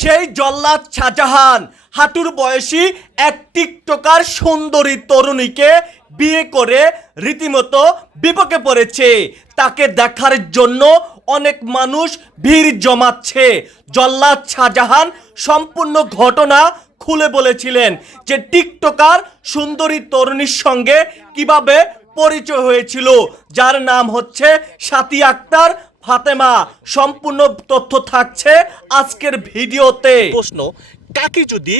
সেই জল্লাদ শাহজাহান। হাঁটুর বয়সী এক টিকটকার সুন্দরী তরুণীকে বিয়ে করে রীতিমতো বিপকে পড়েছে। তাকে দেখার জন্য অনেক মানুষ ভিড় জমাচ্ছে। জল্লাদ শাহজাহান সম্পূর্ণ ঘটনা খুলে বলেছিলেন যে টিকটকার সুন্দরী তরুণীর সঙ্গে কীভাবে পরিচয় হয়েছিল। যার নাম হচ্ছে সাথী আক্তার ফাতেমা সম্পূর্ণ তথ্য থাকছে আজকের ভিডিওতে। প্রশ্ন কাকি যদি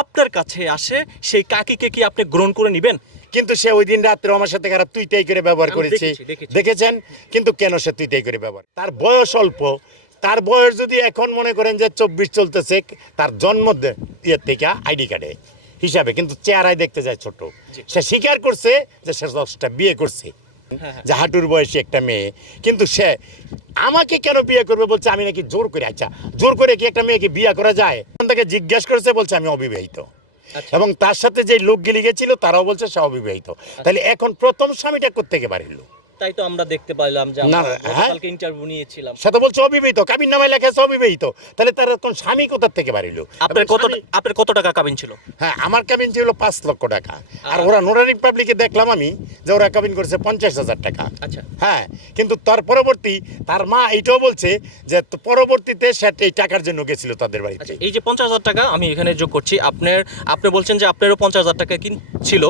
আপনার কাছে আসে সেই কাকিকে কি আপনি গ্রহণ করে নেবেন? কিন্তু সে ওই দিন রাত্রে আমার সাথে খারাপ তুই তাই করে ব্যবহার করেছে। দেখেছি, দেখেছি। দেখেছেন? কিন্তু কেন সে তুই তাই করে ব্যবহার? তার বয়স অল্প। তার বয়স যদি এখন মনে করেন যে চব্বিশ চলতেছে তার জন্ম ইয়ের থেকে আইডি কার্ডে হিসাবে কিন্তু চেহারায় দেখতে যায় ছোট। সে স্বীকার করছে যে সে দশটা বিয়ে করছে। যে হাঁটুর বয়সী একটা মেয়ে। কিন্তু সে আমাকে কেন বিয়ে করবে বলছে আমি নাকি জোর করে আচ্ছা জোর করে কি একটা মেয়েকে বিয়ে করা যায়? তাকে জিজ্ঞাসা করেছে বলছে আমি অবিবাহিত। আচ্ছা। এবং তার সাথে যে লোকগুলি গেছিল তারাও বলছে সে অবিবাহিত। তাহলে এখন প্রথম স্বামীটা কোথেকে পারিল তাই তো আমরা দেখতে পাইলাম যে হ্যাঁ? ইন্টারভিউ নিয়েছিলাম। সে তো বলছে অবিবাহিত কাবির নামে লেখা আছে অবিবাহিত। তাহলে তার এখন স্বামী কোথার থেকে পারিল আপনার কত আপনার কত টাকা কাবিন ছিল? হ্যাঁ আমার কাবিন ছিল পাঁচ লক্ষ টাকা। আর ওরা নোরা রিপাবলিকে দেখলাম আমি যে ওরা কাবিন করেছে পঞ্চাশ হাজার টাকা। আচ্ছা। হ্যাঁ কিন্তু তার পরবর্তী তার মা এইটাও বলছে যে পরবর্তীতে সে এই টাকার জন্য গেছিল তাদের বাড়িতে। আচ্ছা এই যে পঞ্চাশ হাজার টাকা আমি এখানে যোগ করছি আপনার আপনি বলছেন যে আপনারও পঞ্চাশ হাজার টাকা কিন ছিল।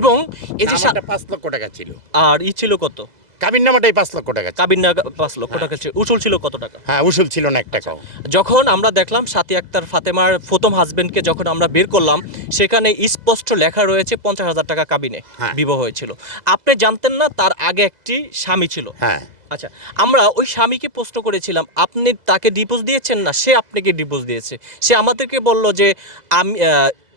এবং এই যে পাঁচ লক্ষ টাকা ছিল। আর ই ছিল কত? কাবিন নামাটাই পাঁচ লক্ষ টাকা। কাবিন পাঁচ লক্ষ টাকা ছিল। উসুল ছিল কত টাকা? হ্যাঁ উসুল ছিল না এক টাকাও যখন আমরা দেখলাম সাথী আক্তার ফাতেমার প্রথম হাজবেন্ডকে যখন আমরা বের করলাম সেখানে স্পষ্ট লেখা রয়েছে পঞ্চাশ হাজার টাকা কাবিনে হ্যাঁ। বিবাহ হয়েছিল। আপনি জানতেন না তার আগে একটি স্বামী ছিল? হ্যাঁ। আচ্ছা আমরা ওই স্বামীকে প্রশ্ন করেছিলাম আপনি তাকে ডিভোর্স দিয়েছেন না? সে আপনাকে ডিভোর্স দিয়েছে। সে আমাদেরকে বলল যে আমি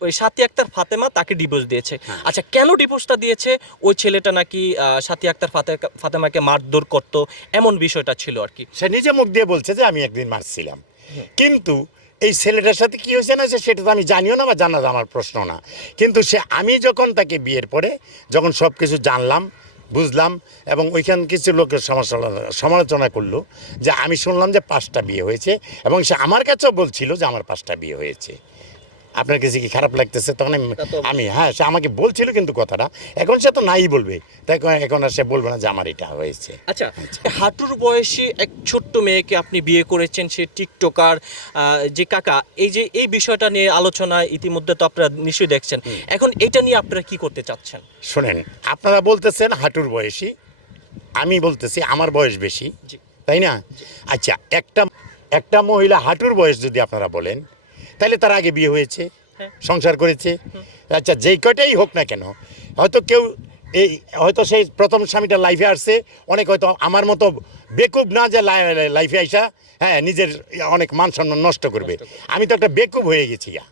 ওই সাথী আক্তার ফাতেমা তাকে ডিভোর্স দিয়েছে। আচ্ছা কেন ডিভোর্সটা দিয়েছে? ওই ছেলেটা নাকি সাথী আক্তার ফাতে- ফাতেমাকে মারধর করতো? এমন বিষয়টা ছিল আর কি। সে নিজে মুখ দিয়ে বলছে যে আমি একদিন মারছিলাম। কিন্তু এই ছেলেটার সাথে কি হয়েছে না সেটা তো আমি জানিও না বা জানা আমার প্রশ্ন না। কিন্তু সে আমি যখন তাকে বিয়ের পরে যখন সব কিছু জানলাম বুঝলাম এবং ওইখান কিছু লোকের সমালোচনা সমালোচনা করল যে আমি শুনলাম যে পাঁচটা বিয়ে হয়েছে এবং সে আমার কাছেও বলছিল যে আমার পাঁচটা বিয়ে হয়েছে। আপনার কাছে কি খারাপ লাগতেছে? তখন আমি- আমি হ্যাঁ সে আমাকে বলছিল কিন্তু কথাটা। এখন সে তো নাই বলবে। তাই এখন- এখন আর সে বলবে না যে আমার এটা হয়েছে। আচ্ছা হাঁটুর বয়সী এক ছোট্ট মেয়েকে আপনি বিয়ে করেছেন সে টিকটকার যে কাকা এই যে এই বিষয়টা নিয়ে আলোচনা ইতিমধ্যে তো আপনারা নিশ্চয়ই দেখছেন। এখন এটা নিয়ে আপনারা কি করতে চাচ্ছেন? শোনেন আপনারা বলতেছেন হাঁটুর বয়সী আমি বলতেছি আমার বয়স বেশি তাই না? আচ্ছা একটা একটা মহিলা হাঁটুর বয়স যদি আপনারা বলেন তাহলে তার আগে বিয়ে হয়েছে হ্যাঁ। সংসার করেছে। আচ্ছা যেই কয়টাই হোক না কেন হয়তো কেউ এই হয়তো সেই প্রথম স্বামীটা লাইফে আসছে অনেক হয়তো আমার মতো বেকুব না যে লাই- লাইফে আইসা হ্যাঁ নিজের অনেক মান সম্মান নষ্ট করবে। আমি তো একটা বেকুব হয়ে গেছি গা।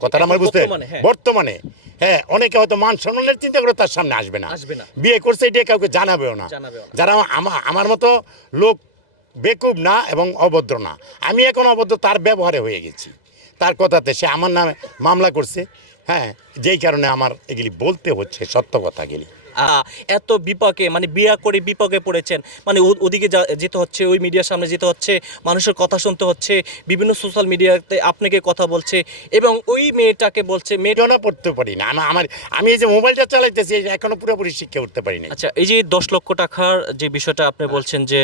কথাটা আমার বুঝতে বর্তমানে, হ্যাঁ। হ্যাঁ অনেকে হয়তো মান সম্মানের চিন্তা করে তার সামনে আসবে না। বিয়ে করছে এটা কাউকে জানাবেও না। যারা আমার আমার মতো লোক বেকুব না এবং অভদ্র না। আমি এখন অভদ্র তার ব্যবহারে হয়ে গেছি। তার কথাতে সে আমার নামে মামলা করছে। হ্যাঁ যেই কারণে আমার এগুলি বলতে হচ্ছে, সত্য কথাগুলি এত বিপাকে মানে বিয়া করে বিপাকে পড়েছেন। মানে ওদিকে যেতে হচ্ছে ওই মিডিয়ার সামনে যেতে হচ্ছে মানুষের কথা শুনতে হচ্ছে বিভিন্ন সোশ্যাল মিডিয়াতে আপনাকে কথা বলছে এবং ওই মেয়েটাকে বলছে মেয়ে এটাও না পড়তে পারি না। আমার আমার আমি এই যে মোবাইলটা চালাইতেছি এখনও পুরোপুরি শিক্ষা উঠতে পারি না আচ্ছা এই যে দশ লক্ষ টাকার যে বিষয়টা আপনি বলছেন যে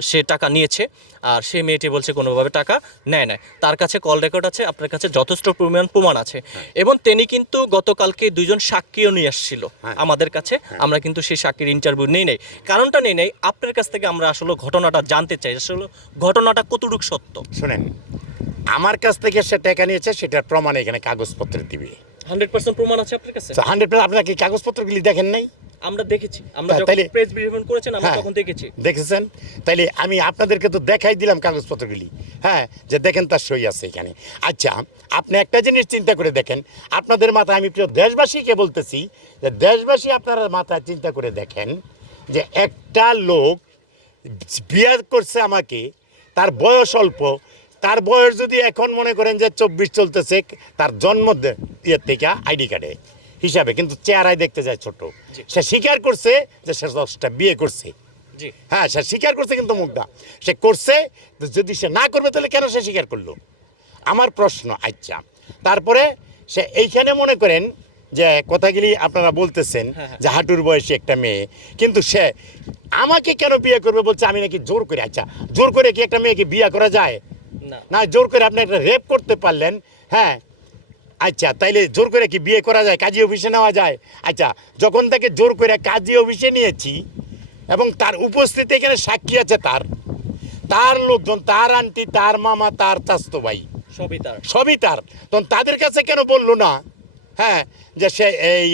সে টাকা নিয়েছে আর সে মেয়েটি বলছে কোনোভাবে টাকা নেয় না। তার কাছে কল রেকর্ড আছে আপনার কাছে যথেষ্ট পরিমাণ প্রমাণ আছে। এবং তিনি কিন্তু গতকালকে দুজন সাক্ষীও নিয়ে আসছিল হ্যাঁ। আমাদের কাছে। আমরা কিন্তু সেই সাক্ষীর ইন্টারভিউ নেই নাই। কারণটা নেই নাই আপনার কাছ থেকে আমরা আসলে ঘটনাটা জানতে চাই। আসলে ঘটনাটা কতটুকু সত্য? শোনেন আমার কাছ থেকে সে টাকা নিয়েছে সেটার প্রমাণ এখানে কাগজপত্র দিবে। হান্ড্রেড পার্সেন্ট প্রমাণ আছে আপনার কাছে? হান্ড্রেড আপনার কি কাগজপত্রগুলি দেখেন নাই? আমরা দেখেছি। আমরা তাইলে- প্রেস ব্রিফিং করেছেন আমরা হ্যাঁ। তখন দেখেছি। দেখেছেন? তাইলে আমি আপনাদেরকে তো দেখাই দিলাম কাগজপত্রগুলি। হ্যাঁ যে দেখেন তার সই আছে এখানে। আচ্ছা আপনি একটা জিনিস চিন্তা করে দেখেন। আপনাদের মাথায় আমি প্রিয় দেশবাসীকে বলতেছি যে দেশবাসী আপনারা মাথায় চিন্তা করে দেখেন যে একটা লোক বিয়ে করছে আমাকে তার বয়স অল্প তার বয়স যদি এখন মনে করেন যে চব্বিশ চলতেছে তার জন্ম ইয়ের থেকে আইডি কার্ডে। হিসাবে কিন্তু চেহারায় দেখতে যায় ছোট। সে স্বীকার করছে যে সে দশটা বিয়ে করছে। হ্যাঁ সে স্বীকার করছে কিন্তু মুখটা সে করছে যদি সে না করবে তাহলে কেন সে স্বীকার করল? আমার প্রশ্ন আচ্ছা তারপরে সে এইখানে মনে করেন যে কথাগুলি আপনারা বলতেছেন হ্যাঁ, হ্যাঁ। যে হাঁটুর বয়সী একটা মেয়ে কিন্তু সে আমাকে কেন বিয়ে করবে বলছে আমি নাকি জোর করে আচ্ছা জোর করে কি একটা মেয়েকে বিয়ে করা যায়? না জোর করে আপনি একটা রেপ করতে পারলেন হ্যাঁ আচ্ছা তাইলে জোর করে কি বিয়ে করা যায় কাজী অফিসে নেওয়া যায়? আচ্ছা যখন তাকে জোর করে কাজী অফিসে নিয়েছি এবং তার উপস্থিতি এখানে সাক্ষী আছে তার তার লোকজন তার আন্টি তার মামা তার চাস্তো ভাই সবই তার। সবই তার। তখন তাদের কাছে কেন বলল না? হ্যাঁ যে সে এই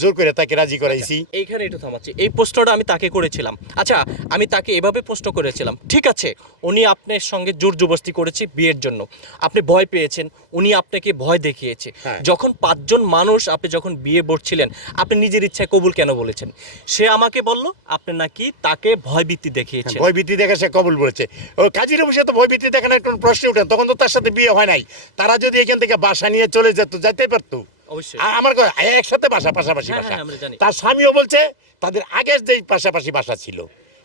জোর করে তাকে রাজি করাইছি। এইখানে একটু থামাচ্ছি। এই প্রশ্নটা আমি তাকে করেছিলাম। আচ্ছা আমি তাকে এভাবে প্রশ্ন করেছিলাম। ঠিক আছে উনি আপনার সঙ্গে জোর জবরদস্তি করেছে বিয়ের জন্য। আপনি ভয় পেয়েছেন উনি আপনাকে ভয় দেখিয়েছে। হ্যাঁ। যখন পাঁচজন মানুষ আপনি যখন বিয়ে বসছিলেন আপনি নিজের ইচ্ছায় কবুল কেন বলেছেন? সে আমাকে বলল আপনি নাকি তাকে ভয় ভয়ভীতি দেখিয়েছেন। ভয়ভীতি দেখে সে কবুল বলেছে। ও কাজীর অফিসে তো ভয় ভয়ভীতি দেখানোর কোনো প্রশ্ন উঠেন তখন তো তার সাথে বিয়ে হয় নাই। তারা যদি এখান থেকে বাসা নিয়ে চলে যেত যেতে পারতো। আমার একসাথে বাসা পাশাপাশি হ্যাঁ, বাসা। হ্যাঁ। তার স্বামীও বলছে তাদের আগের যেই পাশাপাশি বাসা ছিল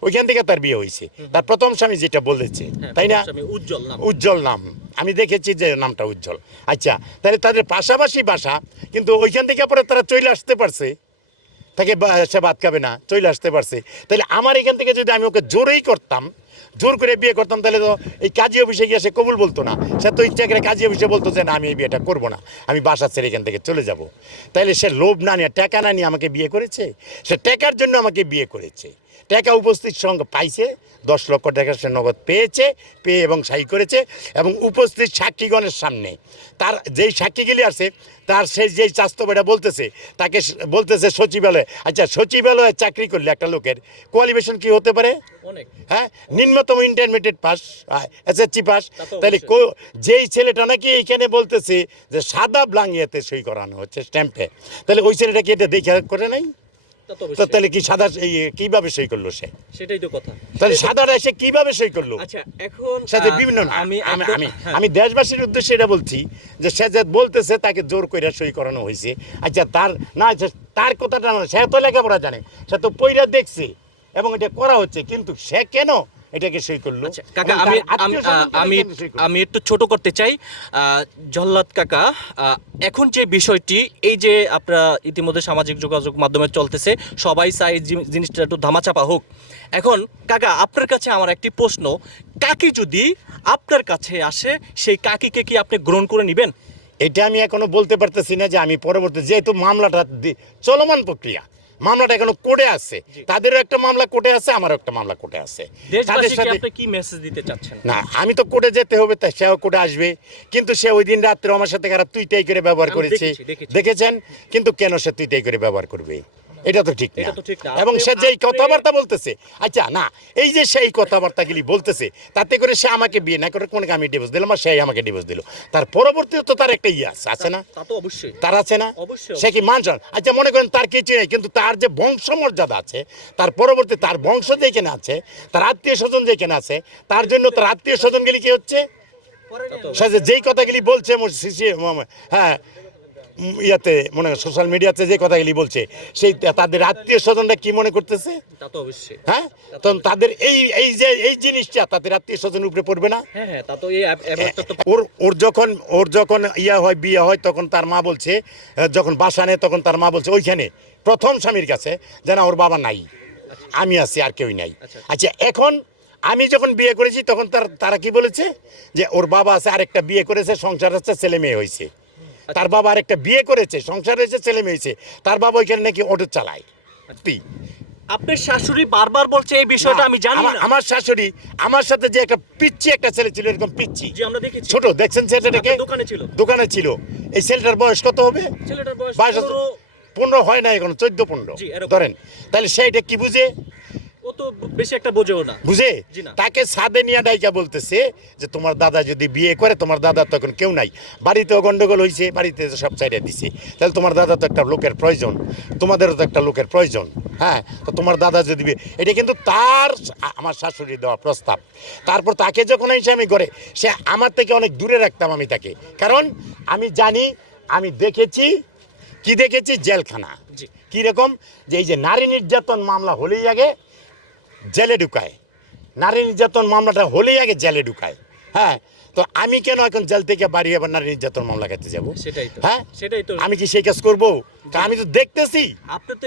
ওইখান থেকে তার বিয়ে হয়েছে। তার প্রথম স্বামী যেটা বলেছে হ্যাঁ, তাই না? উজ্জ্বল নাম। উজ্জ্বল নাম। আমি দেখেছি যে নামটা উজ্জ্বল। আচ্ছা তাহলে তাদের পাশাপাশি বাসা কিন্তু ওইখান থেকে পরে তারা চলে আসতে পারছে। তাকে সে বাদ খাবে না চলে আসতে পারছে। তাহলে আমার এখান থেকে যদি আমি ওকে জোরেই করতাম জোর করে বিয়ে করতাম, তাহলে তো এই কাজী অফিসে গিয়ে সে কবুল বলতো না। সে তো ইচ্ছা করে কাজী অফিসে বলতো যে, না, আমি এই বিয়েটা করব না। আমি বাসা ছেড়ে এখান থেকে চলে যাব। তাহলে সে লোভ না নিয়ে, টাকা না নিয়ে আমাকে বিয়ে করেছে? সে টাকার জন্য আমাকে বিয়ে করেছে। টাকা উপস্থিত সঙ্গে পাইছে দশ লক্ষ টাকা সে নগদ পেয়েছে পেয়ে এবং সাই করেছে এবং উপস্থিত সাক্ষীগণের সামনে। তার যেই সাক্ষীগুলি আছে তার সেই যেই চাস্তবেটা বলতেছে তাকে বলতেছে সচিবালয়। আচ্ছা সচিবালয়ে চাকরি করলে একটা লোকের কোয়ালিফিকেশন কি হতে পারে? অনেক। হ্যাঁ নিম্নতম ইন্টারমিডিয়েট পাস এসএসসি পাস তাহলে কো- যেই ছেলেটা নাকি এইখানে বলতেছে যে সাদা ব্লাঙ্গিয়াতে সই করানো হচ্ছে স্ট্যাম্পে তাহলে ওই ছেলেটা কি এটা দেখে করে নাই? তা তাহলে কি সাদা কীভাবে সই করল সে? সেটাই তো কথা। তাহলে সাদাটা সে কীভাবে সই করল? আচ্ছা এখন সাথে বিভিন্ন আমি আমি আমি হ্যাঁ। দেশবাসীর উদ্দেশ্যে এটা বলছি যে সে যে বলতেছে তাকে জোর করে সই করানো হয়েছে আচ্ছা তার না সে- তার কথাটা না সে তো লেখাপড়া জানে সে তো পইরা দেখছে এবং এটা করা হচ্ছে কিন্তু সে কেন এটাকে সই করল। আচ্ছা কাকা আমি আমি আমি একটু ছোট করতে চাই। জল্লাদ কাকা এখন যে বিষয়টি এই যে আপনারা ইতিমধ্যে সামাজিক যোগাযোগ মাধ্যমে চলতেছে সবাই চাই জিনিসটা একটু ধামাচাপা হোক। এখন কাকা আপনার কাছে আমার একটি প্রশ্ন। কাকি যদি আপনার কাছে আসে সেই কাকিকে কি আপনি গ্রহণ করে নেবেন? এটা আমি এখনও বলতে পারতেছি না যে আমি পরবর্তী যেহেতু মামলাটা চলমান প্রক্রিয়া মামলাটা এখনও কোর্টে আছে। তাদেরও একটা মামলা কোর্টে আছে আমারও একটা মামলা কোর্টে আছে। তাদের সাথে আপনি কি মেসেজ দিতে চাচ্ছেন? না আমি তো কোর্টে যেতে হবে তাই সেও কোর্টে আসবে। কিন্তু সে ওই দিন রাত্রে আমার সাথে খারাপ তুইটাই করে ব্যবহার করেছে। দেখেছি, দেখেছি। দেখেছেন? কিন্তু কেন সে তুই তাই করে ব্যবহার করবে? এটা তো ঠিক না। এবং সে যেই কথাবার্তা বলতেছে আচ্ছা না এই যে সেই কথাবার্তাগুলি বলতেছে তাতে করে সে আমাকে বিয়ে না করে কোনকে আমি ডিভোর্স দিলাম আর সেই আমাকে ডিভোর্স দিল। তার পরবর্তীতে তো তার একটা ইয়ে আছে আছে না? তা তো অবশ্যই। তার আছে না? অবশ্যই। সে কি মানসন? আচ্ছা মনে করেন তার কিছু নেই কিন্তু তার যে বংশ মর্যাদা আছে তার পরবর্তী তার বংশ যেখানে আছে তার আত্মীয় স্বজন যেখানে আছে তার জন্য তার আত্মীয় স্বজনগুলি কি হচ্ছে? সে যে যেই কথাগুলি বলছে হ্যাঁ ইয়াতে মনে সোশ্যাল মিডিয়াতে যে কথাগুলি বলছে সেই তাদের আত্মীয় স্বজনরা কি মনে করতেছে? তা তো অবশ্যই। হ্যাঁ? তখন তাদের এই এই যে এই জিনিসটা তাদের আত্মীয় স্বজনের উপরে পড়বে না? হ্যাঁ হ্যাঁ তা তো এই ওর ওর যখন ওর যখন ইয়া হয় বিয়ে হয় তখন তার মা বলছে যখন বাসা নেয় তখন তার মা বলছে ওইখানে প্রথম স্বামীর কাছে যেন ওর বাবা নাই। আমি আছি আর কেউই নাই। আচ্ছা। আচ্ছা এখন আমি যখন বিয়ে করেছি তখন তার তারা কি বলেছে? যে ওর বাবা আছে আরেকটা বিয়ে করেছে সংসার হচ্ছে ছেলে মেয়ে হয়েছে। তার বাবা আরেকটা বিয়ে করেছে সংসার হয়েছে ছেলে মেয়েছে তার বাবা ওইখানে নাকি অটো চালায়। আপনার শাশুড়ি বারবার বলছে এই বিষয়টা আমি জানি আমার- না। আমার শাশুড়ি আমার সাথে যে একটা পিচ্ছি একটা ছেলে ছিল এরকম পিচ্ছি জি আমরা দেখেছি। ছোট দেখছেন ছেলেটাকে? দোকানে ছিল। দোকানে ছিল। এই ছেলেটার বয়স কত হবে? ছেলেটার বয়স পনেরো, হয় না এখন চোদ্দ পনেরো। ধরেন। তাহলে সেইটা কি বুঝে? ও তো বেশি একটা বোঝেও না। বুঝে। তাকে সাদে নিয়ে ডাইকা বলতেছে যে তোমার দাদা যদি বিয়ে করে তোমার দাদা তখন কেউ নাই। বাড়িতেও গন্ডগোল হয়েছে বাড়িতে সব চাইডে দিছে। তাহলে তোমার দাদা তো একটা লোকের প্রয়োজন। তোমাদেরও তো একটা লোকের প্রয়োজন হ্যাঁ? তো তোমার দাদা যদি বিয়ে এটা কিন্তু তার আমার শাশুড়ি দেওয়া প্রস্তাব। তারপর তাকে যখন এসে আমি করে সে আমার থেকে অনেক দূরে রাখতাম আমি তাকে। কারণ আমি জানি আমি দেখেছি কি দেখেছি? জেলখানা। কীরকম? যে এই যে নারী নির্যাতন মামলা হলেই আগে জেলে ঢুকায়। নারী নির্যাতন মামলাটা হলেই আগে জেলে ঢুকায়। হ্যাঁ তো আমি কেন এখন জেল থেকে বাড়ি আবার নারী নির্যাতন মামলা খেতে যাব? সেটাই তো হ্যাঁ? সেটাই তো। আমি কি সেই কাজ করব? আমি তো দেখতেছি। আপনি তো